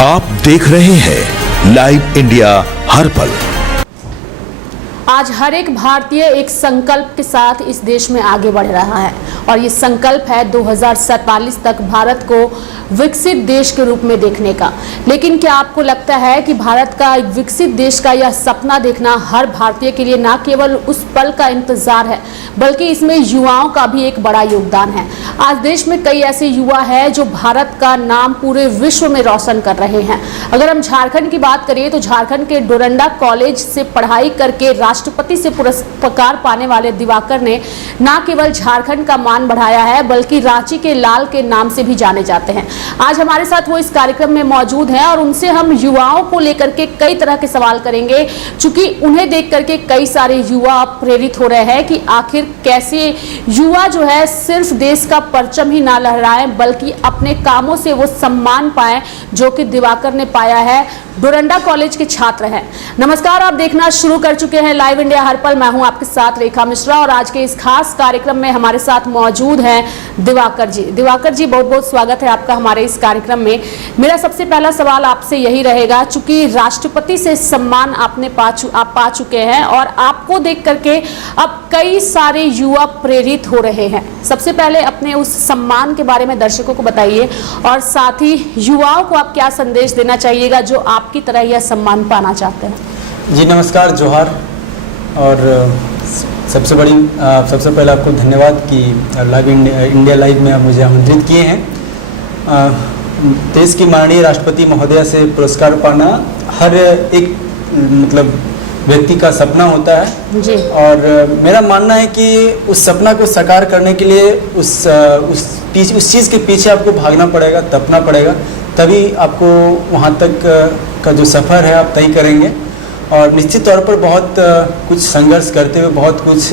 आप देख रहे हैं लाइव इंडिया हर पल। आज हर एक भारतीय एक संकल्प के साथ इस देश में आगे बढ़ रहा है और ये संकल्प है 2047 तक भारत को विकसित देश के रूप में देखने का। लेकिन क्या आपको लगता है कि भारत का एक विकसित देश का यह सपना देखना हर भारतीय के लिए न केवल उस पल का इंतजार है बल्कि इसमें युवाओं का भी एक बड़ा योगदान है। आज देश में कई ऐसे युवा हैं जो भारत का नाम पूरे विश्व में रोशन कर रहे हैं। अगर हम झारखंड की बात करें तो झारखंड के डोरंडा कॉलेज से पढ़ाई करके राष्ट्रपति से पुरस्कार पाने वाले दिवाकर ने न केवल झारखंड का मान बढ़ाया है बल्कि रांची के लाल के नाम से भी जाने जाते हैं। आज हमारे साथ वो इस कार्यक्रम में मौजूद हैं और उनसे हम युवाओं को लेकर के कई तरह के सवाल करेंगे, चूंकि उन्हें देख करके कई सारे युवा प्रेरित हो रहे हैं कि आखिर कैसे युवा जो है सिर्फ देश का परचम ही ना लहराएं बल्कि अपने कामों से वो सम्मान पाएं जो कि दिवाकर ने पाया है। डोरंडा कॉलेज के छात्र हैं। नमस्कार, आप देखना शुरू कर चुके हैं लाइव इंडिया हर पल। मैं हूं आपके साथ रेखा मिश्रा और आज के इस खास कार्यक्रम में हमारे साथ मौजूद हैं दिवाकर जी। दिवाकर जी, बहुत बहुत स्वागत है आपका हमारे इस कार्यक्रम में। मेरा सबसे पहला सवाल आपसे यही रहेगा, चूंकि राष्ट्रपति से सम्मान आप पा चुके हैं और आपको देख करके अब कई सारे युवा प्रेरित हो रहे हैं। सबसे पहले अपने उस सम्मान के बारे में दर्शकों को बताइए और साथ ही युवाओं को आप क्या संदेश देना चाहिएगा जो आपकी तरह यह सम्मान पाना चाहते हैं। जी नमस्कार, जोहार। और सबसे पहले आपको धन्यवाद कि लाइव इंडिया लाइव में आप मुझे आमंत्रित किए हैं। देश की माननीय राष्ट्रपति महोदया से पुरस्कार पाना हर एक व्यक्ति का सपना होता है जी। और मेरा मानना है कि उस सपना को साकार करने के लिए उस चीज़ के पीछे आपको भागना पड़ेगा, तपना पड़ेगा, तभी आपको वहाँ तक का जो सफ़र है आप तय करेंगे। और निश्चित तौर पर बहुत कुछ संघर्ष करते हुए, बहुत कुछ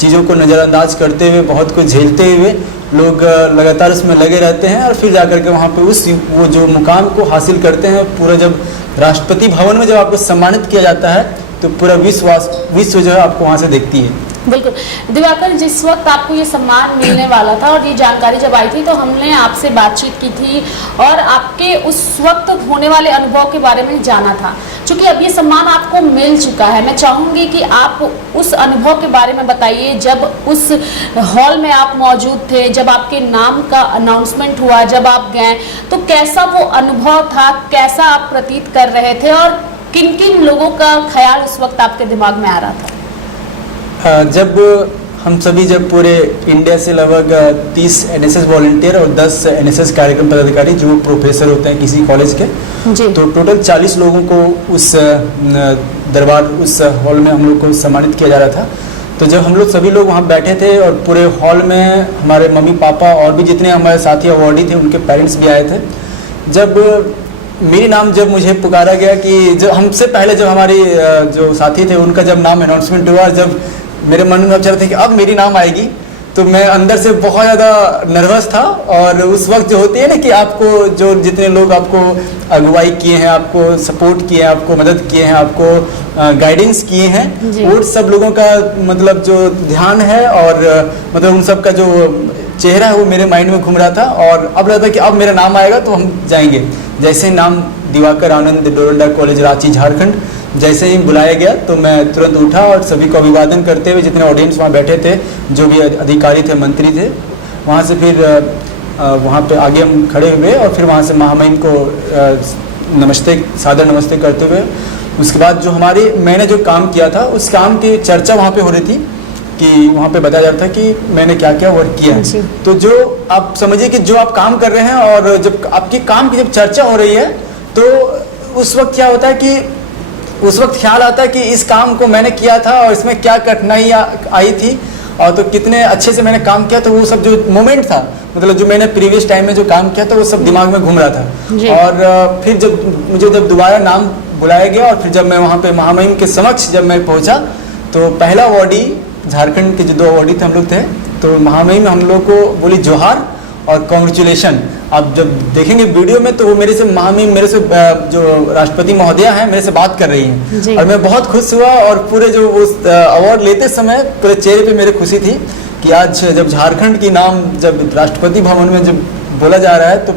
चीज़ों को नज़रअंदाज करते हुए, बहुत कुछ झेलते हुए लोग लगातार उसमें लगे रहते हैं और फिर जाकर के वहाँ पे वो जो मुकाम को हासिल करते हैं। पूरा जब राष्ट्रपति भवन में जब आपको सम्मानित किया जाता है तो पूरा विश्व जो है आपको वहाँ से देखती है। बिल्कुल दिवाकर, जिस वक्त आपको ये सम्मान मिलने वाला था और ये जानकारी जब आई थी तो हमने आपसे बातचीत की थी और आपके उस वक्त होने वाले अनुभव के बारे में जाना था। चूंकि अब ये सम्मान आपको मिल चुका है, मैं चाहूँगी कि आप उस अनुभव के बारे में बताइए। जब उस हॉल में आप मौजूद थे, जब आपके नाम का अनाउंसमेंट हुआ, जब आप गए तो कैसा वो अनुभव था, कैसा आप प्रतीत कर रहे थे और किन किन लोगों का ख्याल उस वक्त आपके दिमाग में आ रहा था? जब हम सभी पूरे इंडिया से लगभग 30 एनएसएस वॉलंटियर और 10 एनएसएस कार्यक्रम पदाधिकारी जो प्रोफेसर होते हैं किसी कॉलेज के, तो टोटल 40 लोगों को उस हॉल में हम लोग को सम्मानित किया जा रहा था। तो जब हम लोग सभी लोग वहाँ बैठे थे और पूरे हॉल में हमारे मम्मी पापा और भी जितने हमारे साथी अवॉर्डी थे उनके पेरेंट्स भी आए थे। जब मेरी नाम जब मुझे पुकारा गया कि जब हमसे पहले जब हमारी जो साथी थे उनका जब नाम अनाउंसमेंट हुआ, जब मेरे मन में चल रहा था कि अब मेरी नाम आएगी, तो मैं अंदर से बहुत ज़्यादा नर्वस था। और उस वक्त जो होती है ना कि आपको जो जितने लोग आपको अगुवाई किए हैं, आपको सपोर्ट किए हैं, आपको मदद किए हैं, आपको गाइडेंस किए हैं, वो सब लोगों का जो ध्यान है और उन सब का जो चेहरा है वो मेरे माइंड में घूम रहा था। और अब लगता है कि अब मेरा नाम आएगा तो हम जाएंगे। जैसे ही नाम दिवाकर आनंद, डोरंडा कॉलेज, रांची, झारखंड, जैसे ही बुलाया गया तो मैं तुरंत उठा और सभी को अभिवादन करते हुए, जितने ऑडियंस वहाँ बैठे थे, जो भी अधिकारी थे, मंत्री थे, वहाँ से फिर वहाँ पे आगे हम खड़े हुए और फिर वहाँ से महामहिम को सादर नमस्ते करते हुए उसके बाद जो मैंने जो काम किया था उस काम की चर्चा वहाँ पे हो रही थी कि वहाँ पे बताया जाता था कि मैंने क्या क्या वर्क किया। तो जो आप समझिए कि जो आप काम कर रहे हैं और जब आपके काम की जब चर्चा हो रही है तो उस वक्त क्या होता है कि उस वक्त ख्याल आता है कि इस काम को मैंने किया था और इसमें क्या कठिनाई आई थी और तो कितने अच्छे से मैंने काम किया। तो वो सब जो मोमेंट था, जो मैंने प्रीवियस टाइम में जो काम किया था वो सब दिमाग में घूम रहा था। और फिर जब दोबारा नाम बुलाया गया और फिर जब मैं वहाँ पे महामहिम के समक्ष जब मैं पहुँचा तो पहला अवॉर्डी, झारखंड के जो 2 अवॉर्डी थे हम लोग थे, तो महामहिम हम लोग को बोली जोहार और कॉन्ग्रेचुलेशन। आप जब देखेंगे वीडियो में तो वो मेरे से महामहिम, मेरे से जो राष्ट्रपति महोदया हैं, मेरे से बात कर रही हैं और मैं बहुत खुश हुआ। और पूरे जो उस अवार्ड लेते समय पूरे चेहरे पे मेरे खुशी थी कि आज जब झारखंड की नाम जब राष्ट्रपति भवन में जब बोला जा रहा है तो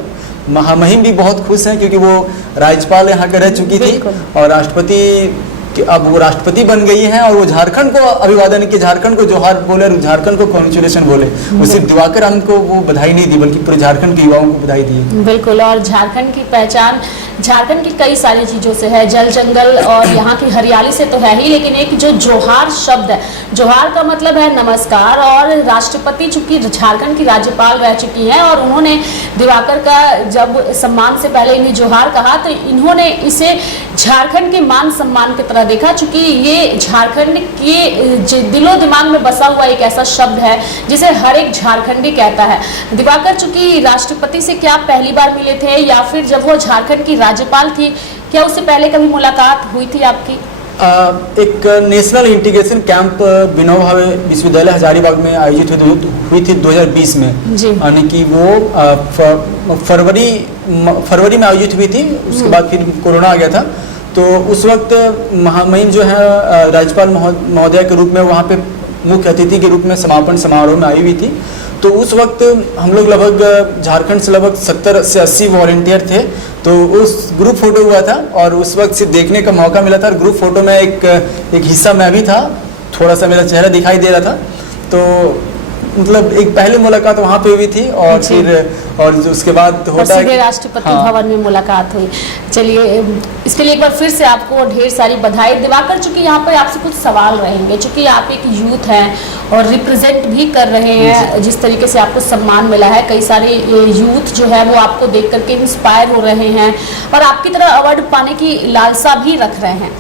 महामहिम भी बहुत खुश हैं क्योंकि वो राज्यपाल यहाँ के रह चुकी थी और राष्ट्रपति अब वो राष्ट्रपति बन गई हैं और वो झारखंड को अभिवादन किए, झारखंड को जोहार बोले, झारखंड को कॉन्ग्रेचुलेशन बोले। वो सिर्फ दिवाकर आनंद को वो बधाई नहीं दी बल्कि पूरे झारखंड के युवाओं को बधाई दी। बिल्कुल, और झारखंड की पहचान झारखंड की कई सारी चीज़ों से है, जल जंगल और यहाँ की हरियाली से तो है ही, लेकिन एक जो जोहार शब्द है, जोहार का मतलब है नमस्कार। और राष्ट्रपति चूंकि झारखंड की राज्यपाल रह चुकी हैं और उन्होंने दिवाकर का जब सम्मान से पहले इन्हें जोहार कहा तो इन्होंने इसे झारखंड के मान सम्मान की तरह देखा, चूंकि ये झारखंड के दिलो दिमाग में बसा हुआ एक ऐसा शब्द है जिसे हर एक झारखंडी कहता है। दिवाकर चूंकि राष्ट्रपति से क्या पहली बार मिले थे या फिर जब वो झारखंड की राज्यपाल थी, क्या उससे पहले कभी मुलाकात हुई थी आपकी? एक national integration camp Vinoba Bhave विश्वविद्यालय हजारीबाग में आयोजित हुई थी 2020 में, यानी कि वो फरवरी में आयोजित हुई थी। उसके बाद फिर कोरोना आ गया था, तो उस वक्त महामहिम जो है राज्यपाल महोदया के रूप में वहाँ पे मुख्य अतिथि के रूप में समापन समारोह में आई हुई थी। तो उस वक्त हम लोग लगभग झारखंड से लगभग 70 से 80 वॉलंटियर थे, तो उस ग्रुप फोटो हुआ था और उस वक्त से देखने का मौका मिला था। ग्रुप फोटो में एक हिस्सा मैं भी था, थोड़ा सा मेरा चेहरा दिखाई दे रहा था। तो मतलब एक पहली मुलाकात वहाँ पे हुई थी और फिर और उसके बाद होता है राष्ट्रपति भवन में मुलाकात हुई। चलिए, इसके लिए एक बार फिर से आपको ढेर सारी बधाई। दिवाकर, चूंकि यहाँ पर आपसे कुछ सवाल रहेंगे, चूंकि आप एक यूथ हैं और रिप्रेजेंट भी कर रहे हैं, जिस तरीके से आपको सम्मान मिला है, कई सारे यूथ जो है वो आपको देख करके इंस्पायर हो रहे हैं और आपकी तरह अवार्ड पाने की लालसा भी रख रहे हैं।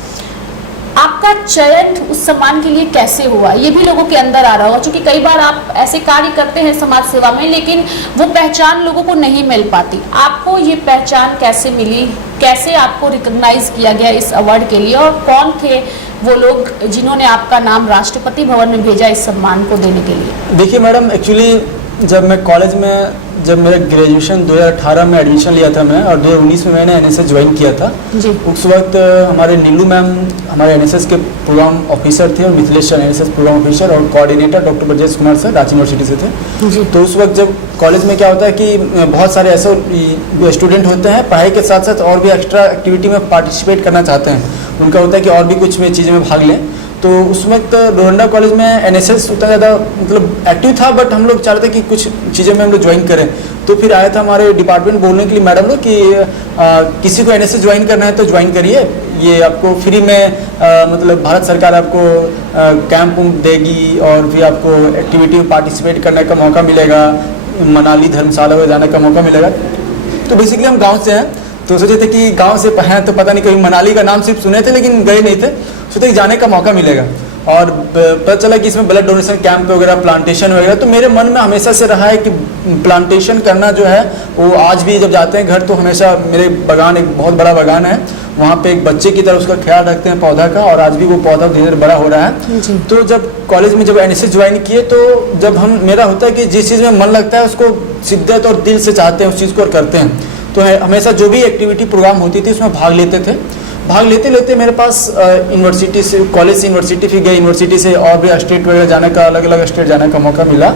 आपका चयन उस सम्मान के लिए कैसे हुआ, ये भी लोगों के अंदर आ रहा होगा, क्योंकि कई बार आप ऐसे कार्य करते हैं समाज सेवा में लेकिन वो पहचान लोगों को नहीं मिल पाती। आपको ये पहचान कैसे मिली, कैसे आपको रिकॉग्नाइज किया गया इस अवार्ड के लिए और कौन थे वो लोग जिन्होंने आपका नाम राष्ट्रपति भवन में भेजा इस सम्मान को देने के लिए? देखिए मैडम, एक्चुअली जब मैं कॉलेज में जब मेरा ग्रेजुएशन 2018 में एडमिशन लिया था मैं और 2019 में मैंने एनएसएस ज्वाइन किया था जी। उस वक्त हमारे नीलू मैम हमारे एनएसएस के प्रोग्राम ऑफिसर थे और मिथिलेश एनएसएस प्रोग्राम ऑफिसर और coordinator doctor Brajesh Kumar sir Ranchi university से थे जी। तो उस वक्त जब कॉलेज में क्या होता है कि बहुत सारे ऐसे स्टूडेंट होते हैं पढ़ाई के साथ साथ और भी एक्स्ट्रा एक्टिविटी में पार्टिसिपेट करना चाहते हैं, उनका होता है कि और भी कुछ में चीज़ों में भाग लें। तो उस वक्त डोरंडा कॉलेज में एनएसएस उतना ज़्यादा मतलब एक्टिव था, बट हम लोग चाहते थे कि कुछ चीज़ें में हम लोग ज्वाइन करें। तो फिर आया था हमारे डिपार्टमेंट बोलने के लिए मैडम लोग कि किसी को एनएसएस ज्वाइन करना है तो ज्वाइन करिए, ये आपको फ्री में मतलब भारत सरकार आपको कैंप देगी और फिर आपको एक्टिविटी में पार्टिसिपेट करने का मौका मिलेगा, मनाली धर्मशाला में जाने का मौका मिलेगा। तो बेसिकली हम गाँव से हैं, तो सोचे थे कि गांव से हैं तो पता नहीं कहीं मनाली का नाम सिर्फ सुने थे लेकिन गए नहीं थे, सोचे कि जाने का मौका मिलेगा। और पता चला कि इसमें ब्लड डोनेशन कैंप वगैरह, प्लांटेशन वगैरह, तो मेरे मन में हमेशा से रहा है कि प्लांटेशन करना जो है वो आज भी जब जाते हैं घर तो हमेशा मेरे बागान एक बहुत बड़ा बागान है, वहाँ पे एक बच्चे की तरह उसका ख्याल रखते हैं पौधा का, और आज भी वो पौधा धीरे धीरे बड़ा हो रहा है। तो जब कॉलेज में जब एनएसएस ज्वाइन किए तो जब हम मेरा होता है कि जिस चीज़ में मन लगता है उसको शिद्दत और दिल से चाहते हैं उस चीज़ को और करते हैं, तो हमेशा जो भी एक्टिविटी प्रोग्राम होती थी उसमें भाग लेते थे। भाग लेते लेते मेरे पास यूनिवर्सिटी से, कॉलेज से यूनिवर्सिटी फिर गए, यूनिवर्सिटी से और भी स्टेट वगैरह जाने का, अलग अलग स्टेट जाने का मौका मिला।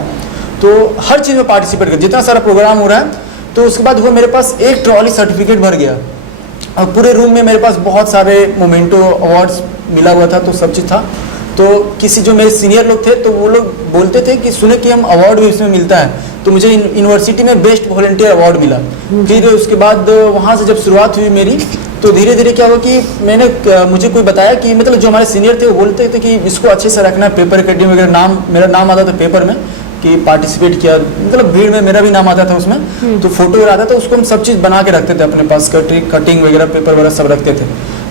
तो हर चीज़ में पार्टिसिपेट कर, जितना सारा प्रोग्राम हो रहा है, तो उसके बाद वो मेरे पास एक ट्रॉली सर्टिफिकेट भर गया और पूरे रूम में मेरे पास बहुत सारे मोमेंटो अवार्ड्स मिला हुआ था, तो सब चीज़ था। तो किसी जो मेरे सीनियर लोग थे तो वो लोग बोलते थे कि सुने कि हम अवार्ड भी इसमें मिलता है, तो मुझे यूनिवर्सिटी में बेस्ट वॉलंटियर अवार्ड मिला। फिर उसके बाद वहाँ से जब शुरुआत हुई मेरी, तो धीरे धीरे क्या हुआ कि मुझे कोई बताया कि मतलब जो हमारे सीनियर थे वो बोलते थे कि इसको अच्छे से रखना है, पेपर कटिंग वगैरह, मेरा नाम आता था पेपर में कि पार्टिसिपेट किया, मतलब भीड़ में मेरा भी नाम आता था उसमें, तो फोटो वगैरह आता था, उसको हम सब चीज़ बना के रखते थे अपने पास, कटिंग वगैरह, पेपर वगैरह सब रखते थे।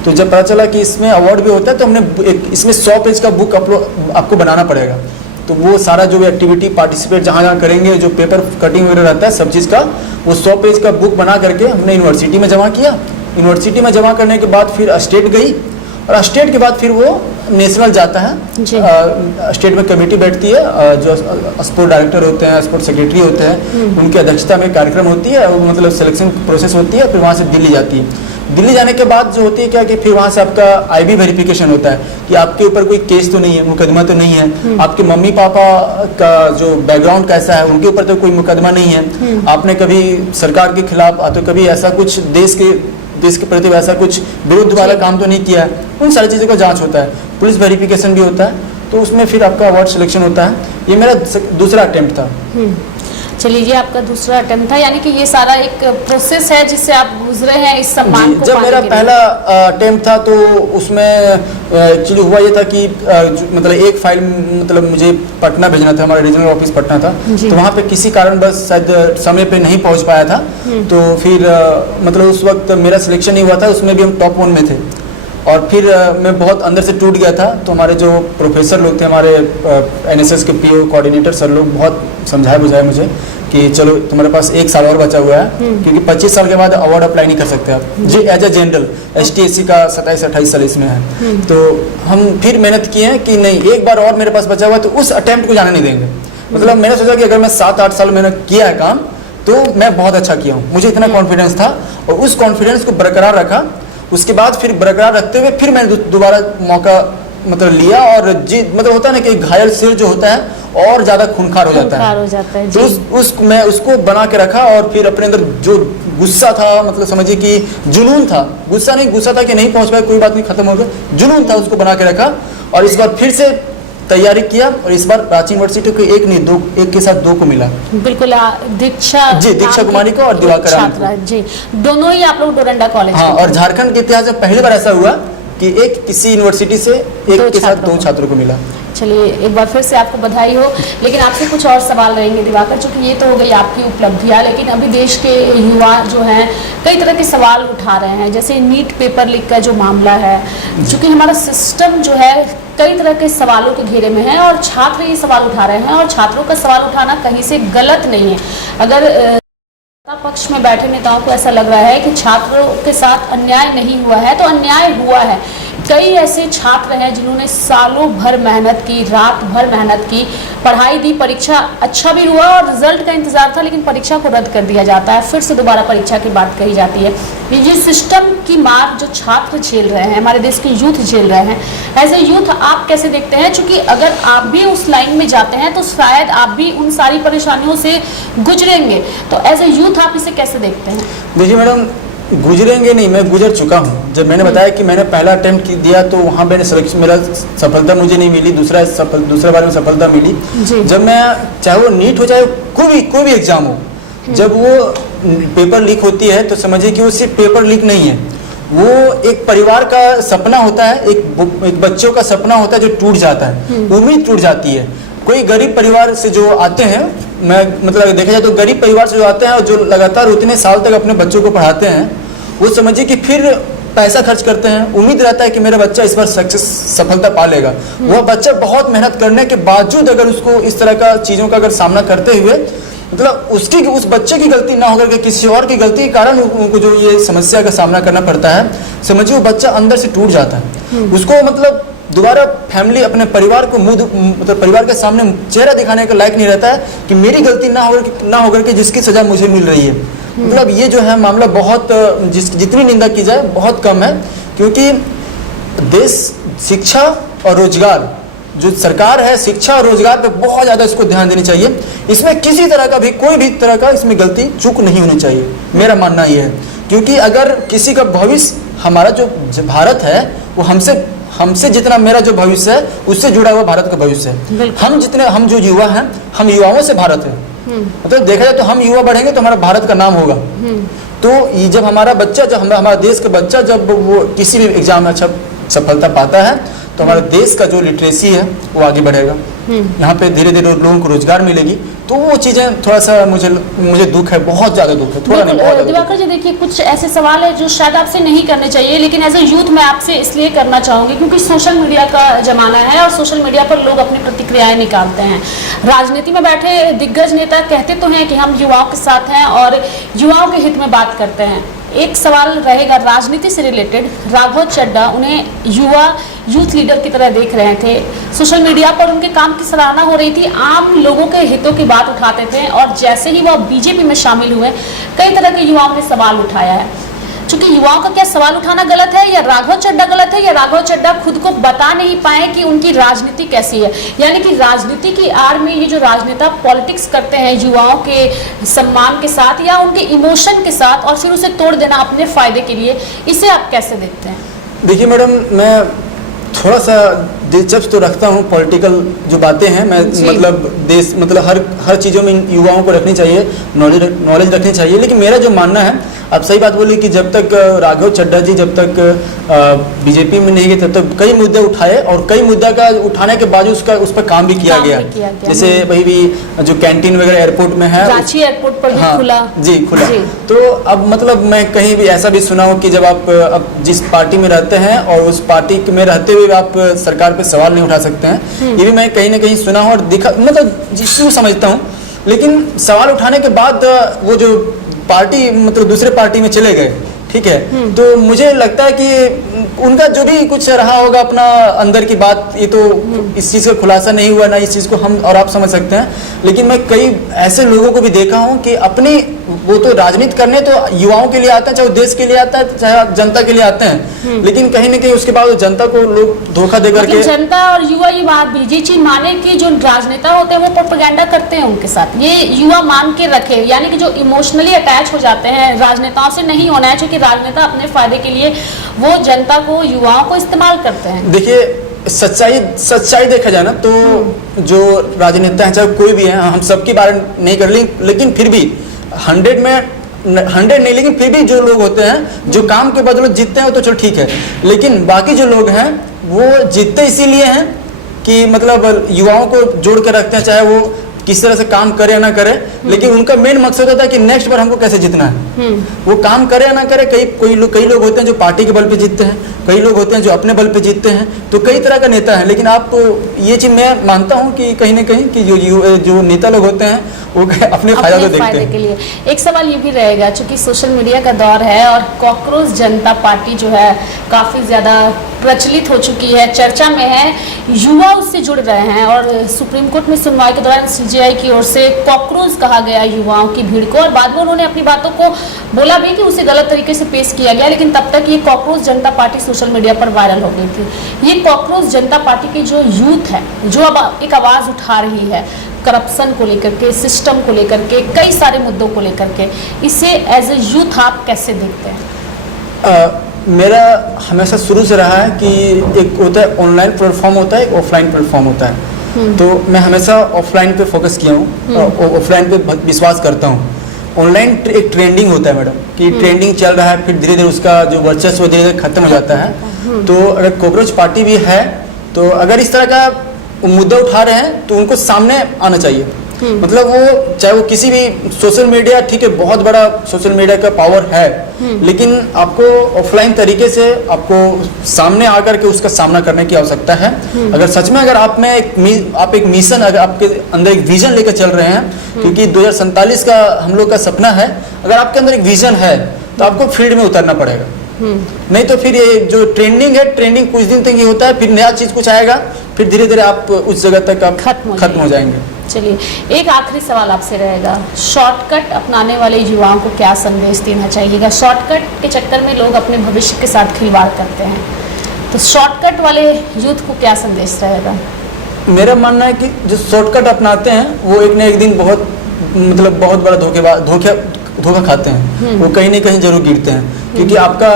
तो जब पता चला कि इसमें अवार्ड भी होता है तो हमने इसमें 100 पेज का बुक आपको बनाना पड़ेगा। तो वो सारा जो भी एक्टिविटी पार्टिसिपेट जहाँ जहाँ करेंगे, जो पेपर कटिंग वगैरह रहता है सब चीज़ का, वो 100 पेज का बुक बना करके हमने यूनिवर्सिटी में जमा किया। यूनिवर्सिटी में जमा करने के बाद फिर स्टेट गई, और स्टेट के बाद फिर वो नेशनल जाता है। स्टेट में कमेटी बैठती है, जो स्पोर्ट डायरेक्टर होते हैं, स्पोर्ट सेक्रेटरी होते हैं, उनकी अध्यक्षता में कार्यक्रम होती है, मतलब सिलेक्शन प्रोसेस होती है, फिर वहाँ से दिल्ली जाती है। दिल्ली जाने के बाद जो होती है क्या कि फिर वहाँ से आपका आईबी वेरिफिकेशन होता है कि आपके ऊपर कोई केस तो नहीं है, मुकदमा तो नहीं है, आपके मम्मी पापा का जो बैकग्राउंड कैसा है, उनके ऊपर तो कोई मुकदमा नहीं है, आपने कभी सरकार के खिलाफ तो कभी ऐसा कुछ देश के प्रति वैसा कुछ विरुद्ध वाला काम तो नहीं किया है। उन सारी चीज़ों का जांच होता है, पुलिस वेरिफिकेशन भी होता है, तो उसमें फिर आपका अवार्ड सिलेक्शन होता है। ये मेरा दूसरा अटेम्प्ट था। चलिए, ये आपका दूसरा अटेम्प्ट था, यानी कि ये सारा एक प्रोसेस है जिससे आप गुजरे हैं इस सम्मान को जब पाने मेरा के लिए। पहला अटेम्प्ट था तो उसमें एक्चुअली हुआ ये था कि मतलब एक फाइल मतलब मुझे पटना भेजना था, हमारा रीजनल ऑफिस पटना था, तो वहाँ पे किसी कारण बस शायद समय पे नहीं पहुँच पाया था, तो फिर मतलब उस वक्त मेरा सिलेक्शन नहीं हुआ था, उसमें भी हम टॉप 1 में थे। और फिर मैं बहुत अंदर से टूट गया था, तो हमारे जो प्रोफेसर लोग थे, हमारे एनएसएस के पीओ कोऑर्डिनेटर सर लोग बहुत समझाए बुझाए मुझे कि चलो तुम्हारे पास 1 साल और बचा हुआ है, क्योंकि 25 साल के बाद अवार्ड अप्लाई नहीं कर सकते आप जी, एज ए जनरल ST/SC का 27-28 साल इसमें है। तो हम फिर मेहनत किए हैं कि नहीं, एक बार और मेरे पास बचा हुआ है, तो उस अटेम्प्ट को जाने नहीं देंगे। मतलब मैंने सोचा कि अगर मैं 7-8 साल मैंने किया है काम, तो मैं बहुत अच्छा किया हूँ, मुझे इतना कॉन्फिडेंस था, और उस कॉन्फिडेंस को बरकरार रखा। उसके बाद फिर बरकरार रखते हुए फिर मैंने दोबारा मौका मतलब लिया, और जी मतलब होता है ना कि घायल सिर जो होता है और ज़्यादा खूंखार हो जाता है, तो मैं उसको बना के रखा, और फिर अपने अंदर जो गुस्सा था, मतलब समझिए कि जुनून था, गुस्सा था कि नहीं पहुंच पाया, कोई बात नहीं, खत्म हो गया, जुनून था, उसको बना के रखा, और इस बार फिर से तैयारी किया, और इस बार रांची यूनिवर्सिटी को एक के साथ 2 को मिला। बिल्कुल, दीक्षा कुमारी को और दिवाकर छात्रा जी, दोनों ही आप लोग डोरंडा कॉलेज। हाँ, और झारखंड के इतिहास में पहली बार ऐसा हुआ कि एक किसी यूनिवर्सिटी से एक के साथ 2 छात्रों को मिला। चलिए, एक बार फिर से आपको बधाई हो, लेकिन आपसे कुछ और सवाल रहेंगे दिवाकर, चूंकि ये तो हो गई आपकी उपलब्धियां, लेकिन अभी देश के युवा जो हैं कई तरह के सवाल उठा रहे हैं, जैसे नीट पेपर लीक का जो मामला है, चूंकि हमारा सिस्टम जो है कई तरह के सवालों के घेरे में है, और छात्र ये सवाल उठा रहे हैं, और छात्रों का सवाल उठाना कहीं से गलत नहीं है। अगर पक्ष में बैठे नेताओं को ऐसा लग रहा है कि छात्रों के साथ अन्याय नहीं हुआ है, तो अन्याय हुआ है। कई ऐसे छात्र हैं जिन्होंने सालों भर मेहनत की, रात भर मेहनत की, पढ़ाई दी, परीक्षा अच्छा भी हुआ और रिजल्ट का इंतजार था, लेकिन परीक्षा को रद्द कर दिया जाता है, फिर से दोबारा परीक्षा की बात कही जाती है। ये सिस्टम की मार जो छात्र झेल रहे हैं, हमारे देश के यूथ झेल रहे हैं, एज ए यूथ आप कैसे देखते हैं? चूंकि अगर आप भी उस लाइन में जाते हैं तो शायद आप भी उन सारी परेशानियों से गुजरेंगे, तो एज ए यूथ आप इसे कैसे देखते हैं? देखिए मैडम, गुजरेंगे नहीं, मैं गुजर चुका हूँ। जब मैंने बताया कि मैंने पहला अटेम्प्ट दिया तो वहाँ मैंने सिलेक्शन, मेरा सफलता मुझे नहीं मिली, दूसरे बार में सफलता मिली। जब मैं, चाहे वो नीट हो चाहे कोई भी एग्जाम हो, जब वो पेपर लीक होती है तो समझिए कि वो सिर्फ पेपर लीक नहीं है, वो एक परिवार का सपना होता है, एक बच्चों का सपना होता है जो टूट जाता है, उम्मीद टूट जाती है। कोई गरीब परिवार से जो आते हैं, मैं मतलब देखा जाए तो गरीब परिवार से जो आते हैं और जो लगातार उतने साल तक अपने बच्चों को पढ़ाते हैं, वो समझिए कि फिर पैसा खर्च करते हैं, उम्मीद रहता है कि मेरा बच्चा इस बार सफलता पा लेगा। वह बच्चा बहुत मेहनत करने के बावजूद अगर उसको इस तरह का चीज़ों का अगर सामना करते हुए, मतलब उस बच्चे की गलती ना होकर के किसी और की गलती के कारण उनको जो ये समस्या का सामना करना पड़ता है, समझिए वो बच्चा अंदर से टूट जाता है। उसको मतलब दोबारा फैमिली, अपने परिवार को मतलब परिवार के सामने चेहरा दिखाने का लायक नहीं रहता है कि मेरी गलती ना होकर के जिसकी सजा मुझे मिल रही है। मतलब ये जो है मामला बहुत, जितनी निंदा की जाए बहुत कम है, क्योंकि देश शिक्षा और रोजगार, जो सरकार है शिक्षा और रोजगार पे बहुत ज़्यादा इसको ध्यान देनी चाहिए। इसमें किसी तरह का भी, कोई भी तरह का इसमें गलती चूक नहीं होनी चाहिए, मेरा मानना ये है। क्योंकि अगर किसी का भविष्य, हमारा जो भारत है वो हमसे जितना मेरा जो भविष्य है उससे जुड़ा हुआ भारत का भविष्य है। हम जो युवा हैं, हम युवाओं से भारत है। मतलब देखा जाए तो हम युवा बढ़ेंगे तो हमारा भारत का नाम होगा। तो ये जब हमारा बच्चा, जब हमारा देश का बच्चा जब वो किसी भी एग्जाम में अच्छा सफलता पाता है तो हमारे देश का जो लिटरेसी है वो आगे बढ़ेगा। यहाँ पे धीरे धीरे लोगों को रोजगार मिलेगी, तो वो चीज़ें थोड़ा सा मुझे दुख है, बहुत ज़्यादा दुख है, थोड़ा नहीं बहुत ज़्यादा। दिवाकर जी देखिए, कुछ ऐसे सवाल है जो शायद आपसे नहीं करने चाहिए, लेकिन एज ए यूथ मैं आपसे इसलिए करना चाहूँगी क्योंकि सोशल मीडिया का जमाना है और सोशल मीडिया पर लोग अपनी प्रतिक्रियाएं निकालते हैं। राजनीति में बैठे दिग्गज नेता कहते तो हैं कि हम युवाओं के साथ हैं और युवाओं के हित में बात करते हैं। एक सवाल रहेगा राजनीति से रिलेटेड, राघव चड्ढा उन्हें यूथ लीडर की तरह देख रहे थे, सोशल मीडिया पर उनके काम की सराहना हो रही थी, आम लोगों के हितों की बात उठाते थे, और जैसे ही वह बीजेपी में शामिल हुए कई तरह के युवाओं ने सवाल उठाया है। चूंकि युवाओं का क्या सवाल उठाना गलत है या राघव चड्ढा गलत है, या राघव चड्ढा खुद को बता नहीं पाए कि उनकी राजनीति कैसी है? यानी कि राजनीति की आड़ में ये जो राजनेता पॉलिटिक्स करते हैं युवाओं के सम्मान के साथ या उनके इमोशन के साथ और फिर उसे तोड़ देना अपने फायदे के लिए, इसे आप कैसे देखते हैं? देखिए मैडम, मैं थोड़ा सा दिलचस्प तो रखता हूँ पॉलिटिकल जो बातें हैं, मैं मतलब देश मतलब हर चीज़ों में युवाओं को रखनी चाहिए, नॉलेज रखनी चाहिए। लेकिन मेरा जो मानना है, आप सही बात बोली कि जब तक राघव चड्ढा जी जब तक बीजेपी में नहीं गए तब तक कई मुद्दे उठाए और कई मुद्दा का उठाने के बाद उस पर काम भी किया गया। जैसे वही भी जो कैंटीन वगैरह एयरपोर्ट में है, रांची एयरपोर्ट पर भी खुला। जी खुला। तो अब मतलब मैं कहीं भी ऐसा भी सुना हूँ कि जब आप अब जिस पार्टी में रहते हैं और उस पार्टी में रहते हुए आप सरकार पे सवाल नहीं उठा सकते हैं, ये भी मैं कहीं ना कहीं सुना हूँ और दिखा मतलब जिसको समझता हूँ। लेकिन सवाल उठाने के बाद वो जो पार्टी मतलब दूसरे पार्टी में चले गए, ठीक है, तो मुझे लगता है कि उनका जो भी कुछ रहा होगा अपना अंदर की बात, ये तो इस चीज़ का खुलासा नहीं हुआ ना, इस चीज़ को हम और आप समझ सकते हैं। लेकिन मैं कई ऐसे लोगों को भी देखा हूँ कि अपनी वो तो राजनीति करने तो युवाओं के लिए आते हैं, चाहे वो देश के लिए आता है चाहे जनता के लिए आते हैं, लेकिन कहीं ना कहीं उसके बाद जनता को लोग धोखा दे करके जनता और युवा ये बात ये चीज माने कि जो राजनेता होते हैं वो प्रोपेगेंडा करते हैं उनके साथ, ये युवा मान के रखे। यानी कि जो इमोशनली अटैच हो जाते हैं राजनेताओं से नहीं होना है, क्योंकि राजनेता अपने फायदे के लिए वो जनता को युवाओं को इस्तेमाल करते हैं। देखिए सच्चाई देखा जाए ना तो जो राजनेता हैं चाहे कोई भी है, हम सबकी बारे नहीं कर ली, लेकिन फिर भी 100 नहीं, लेकिन फिर भी जो लोग होते हैं जो काम के बदले जीतते हैं वो तो चलो ठीक है, लेकिन बाकी जो लोग हैं वो जीतते इसीलिए हैं कि मतलब युवाओं को जोड़ के रखते हैं, चाहे वो किस तरह से काम करे या ना करे, लेकिन उनका मेन मकसद होता है कि नेक्स्ट बार हमको कैसे जीतना है। वो काम करे या ना करे, कई लोग होते हैं जो पार्टी के बल पे जीतते हैं, कई लोग होते हैं जो अपने बल पे जीतते हैं, तो कई तरह का नेता है। लेकिन आप ये चीज मैं मानता हूँ कि कहीं ना कहीं कि जो नेता लोग होते हैं वो अपने फायदा तो देखते हैं। के लिए एक सवाल ये भी रहेगा, चूंकि सोशल मीडिया का दौर है और कॉकरोच जनता पार्टी जो है काफी ज्यादा प्रचलित हो चुकी है, चर्चा में है, युवा उससे जुड़ रहे हैं और सुप्रीम कोर्ट में सुनवाई के दौरान सीजेआई की ओर से कॉकरोच कहा गया युवाओं की भीड़ को, और बाद में उन्होंने अपनी बातों को बोला भी कि उसे गलत तरीके से पेश किया गया, लेकिन तब तक ये कॉकरोच जनता पार्टी सोशल मीडिया पर वायरल हो गई थी। ये कॉकरोच जनता पार्टी की जो यूथ है जो अब एक आवाज उठा रही है करप्शन को लेकर के, सिस्टम को लेकर के, कई सारे मुद्दों को लेकर के, इसे एज ए यूथ आप कैसे देखते हैं? मेरा हमेशा शुरू से रहा है कि एक होता है ऑनलाइन प्लेटफॉर्म होता है, एक ऑफलाइन प्लेटफॉर्म होता है। तो मैं हमेशा ऑफलाइन पे फोकस किया हूँ, ऑफलाइन पे विश्वास करता हूँ। ऑनलाइन एक ट्रेंडिंग होता है मैडम कि ट्रेंडिंग चल रहा है, फिर धीरे धीरे उसका जो वर्चस्व धीरे धीरे खत्म हो जाता है। तो अगर कॉकरोच पार्टी भी है तो अगर इस तरह का मुद्दा उठा रहे हैं तो उनको सामने आना चाहिए। मतलब वो चाहे वो किसी भी सोशल मीडिया, ठीक है बहुत बड़ा सोशल मीडिया का पावर है, लेकिन आपको ऑफलाइन तरीके से आपको सामने आकर के उसका सामना करने की आवश्यकता है। अगर सच में अगर आप एक मिशन, अगर आपके अंदर एक विजन लेकर चल रहे हैं, क्योंकि 2047 का हम लोग का सपना है, अगर आपके अंदर एक विजन है तो आपको फील्ड में उतरना पड़ेगा। नहीं तो फिर ये जो ट्रेंडिंग है, ट्रेंडिंग कुछ दिन तक ही होता है, फिर नया चीज कुछ आएगा, फिर धीरे धीरे आप उस जगह तक आप खत्म हो जाएंगे। चलिए एक आखिरी सवाल आपसे रहेगा, शॉर्टकट अपनाने वाले युवाओं को क्या संदेश देना चाहिएगा? शॉर्टकट के चक्कर में लोग अपने भविष्य के साथ खिलवाड़ करते हैं, तो शॉर्टकट वाले यूथ को क्या संदेश रहेगा? मेरा मानना है कि जो शॉर्टकट अपनाते हैं वो एक न एक दिन बहुत बड़ा धोखा खाते हैं, वो कहीं ना कहीं जरूर गिरते हैं। क्योंकि आपका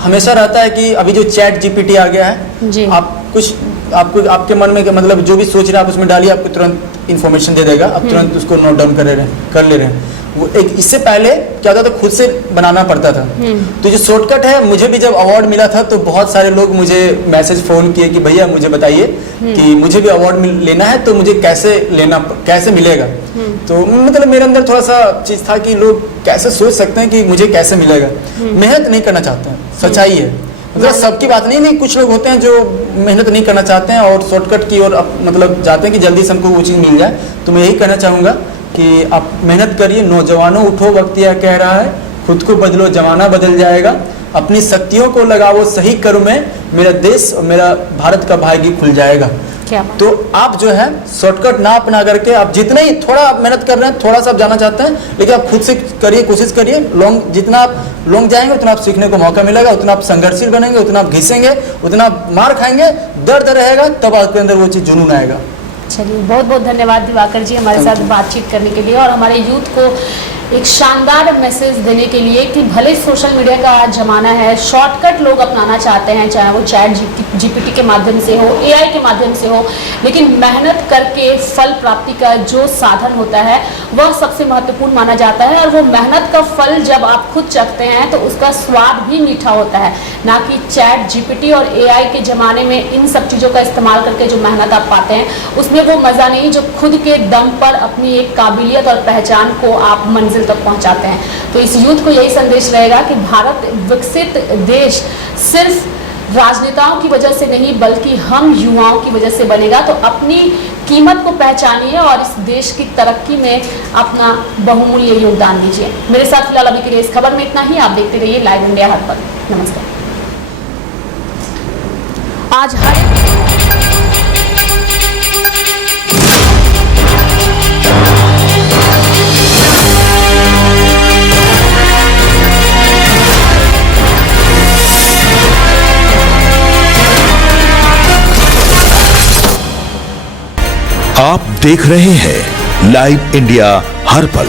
हमेशा रहता है कि अभी जो चैट जीपीटी आ गया है, आप कुछ आपके मन में मतलब जो भी सोच रहे हैं आप उसमें डालिए, आपको तुरंत इन्फॉर्मेशन दे देगा, आप तुरंत उसको नोट डाउन कर ले रहे हैं। वो एक इससे पहले क्या होता था, खुद से बनाना पड़ता था। तो जो शॉर्टकट है, मुझे भी जब अवार्ड मिला था तो बहुत सारे लोग मुझे मैसेज फोन किए कि भैया मुझे बताइए कि मुझे भी अवार्ड लेना है तो मुझे कैसे मिलेगा। तो मतलब मेरे अंदर थोड़ा सा चीज था कि लोग कैसे सोच सकते हैं कि मुझे कैसे मिलेगा, मेहनत नहीं करना चाहते हैं, सच्चाई है। मतलब सबकी बात नहीं, कुछ लोग होते हैं जो मेहनत नहीं करना चाहते हैं और शॉर्टकट की ओर मतलब जाते हैं कि जल्दी से हमको वो चीज़ मिल जाए। तो मैं यही कहना चाहूँगा कि आप मेहनत करिए, नौजवानों उठो वक्त यह कह रहा है, खुद को बदलो जमाना बदल जाएगा, अपनी शक्तियों को लगाओ सही कर्म में, मेरा देश और मेरा भारत का भाग्य खुल जाएगा। तो आप जो है शॉर्टकट ना अपना करके, आप जितने ही थोड़ा आप मेहनत कर रहे हैं, थोड़ा सा आप जाना चाहते हैं, लेकिन आप खुद से करिए, कोशिश करिए, जितना आप लोग जाएंगे उतना आप सीखने को मौका मिलेगा, उतना आप संघर्षशील बनेंगे, उतना आप घिसेंगे, उतना मार खाएंगे, दर्द रहेगा, तब आपके अंदर वो चीज़ जुनून आएगा। चलिए, बहुत बहुत धन्यवाद दिवाकर जी हमारे साथ बातचीत करने के लिए और हमारे यूथ को एक शानदार मैसेज देने के लिए कि भले सोशल मीडिया का आज ज़माना है, शॉर्टकट लोग अपनाना चाहते हैं, चाहे वो चैट जीपीटी के माध्यम से हो, एआई के माध्यम से हो, लेकिन मेहनत करके फल प्राप्ति का जो साधन होता है वह सबसे महत्वपूर्ण माना जाता है। और वो मेहनत का फल जब आप खुद चखते हैं तो उसका स्वाद भी मीठा होता है, ना कि चैट जीपीटी और एआई के ज़माने में इन सब चीज़ों का इस्तेमाल करके जो मेहनत आप पाते हैं उसमें वो मज़ा नहीं जो खुद के दम पर अपनी एक काबिलियत और पहचान को आप मंजिल तक पहुंचाते हैं। तो इस यूथ को यही संदेश रहेगा कि भारत विकसित देश सिर्फ राजनेताओं की वजह से नहीं बल्कि हम युवाओं की वजह से बनेगा। तो अपनी कीमत को पहचानिए और इस देश की तरक्की में अपना बहुमूल्य योगदान दीजिए। मेरे साथ फिलहाल अभी के लिए इस खबर में इतना ही। आप देखते रहिए लाइव इंडिया हर पल। नमस्कार। आज आप देख रहे हैं लाइव इंडिया हर पल।